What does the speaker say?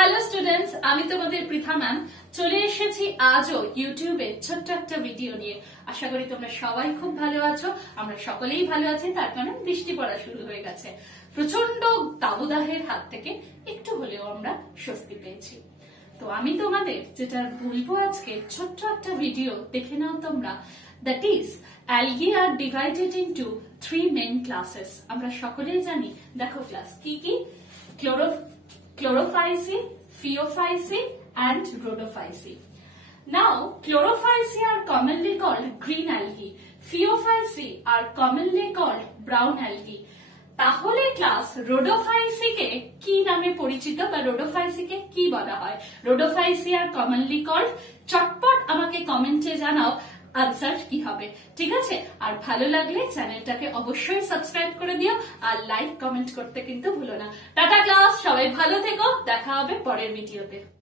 Hello students, আমি তোমাদের Pritha ma'am চলে এসেছি আজও ইউটিউবে ছোট্ট একটা ভিডিও নিয়ে। আশা করি তোমরা সবাই খুব ভালো আছো। আমরা সকলেই ভালো আছি, তার কারণ বৃষ্টি পড়া শুরু হয়ে গেছে। প্রচন্ড দাবদাহের হাত থেকে একটু হলেও আমরা স্বস্তি পেয়েছি। তো আমি তোমাদের যেটা বলবো আজকে ছোট্ট একটা ভিডিও দেখে নাও তোমরা। That is algae are divided into 3 main classes. আমরা সকলেই জানি। দেখো ক্লাস কি কি? Chlorophyceae, Phaeophyceae and Rhodophyceae. Now, Chlorophyceae are commonly called green algae. Phaeophyceae are commonly called brown algae. তাহলে ক্লাস Rhodophyceae কে কি নামে পরিচিত বা Rhodophyceae কে কি বলা হয়? Rhodophyceae are commonly called, চটপট আমাকে কমেন্টে জানাও আনসার কি হবে, ঠিক আছে? আর ভালো লাগলে চ্যানেলটাকে অবশ্যই সাবস্ক্রাইব করে দিও আর লাইক কমেন্ট করতে কিন্তু ভুলো না। টাটা ক্লাস, সবাই ভালো থেকো, দেখা হবে পরের ভিডিওতে।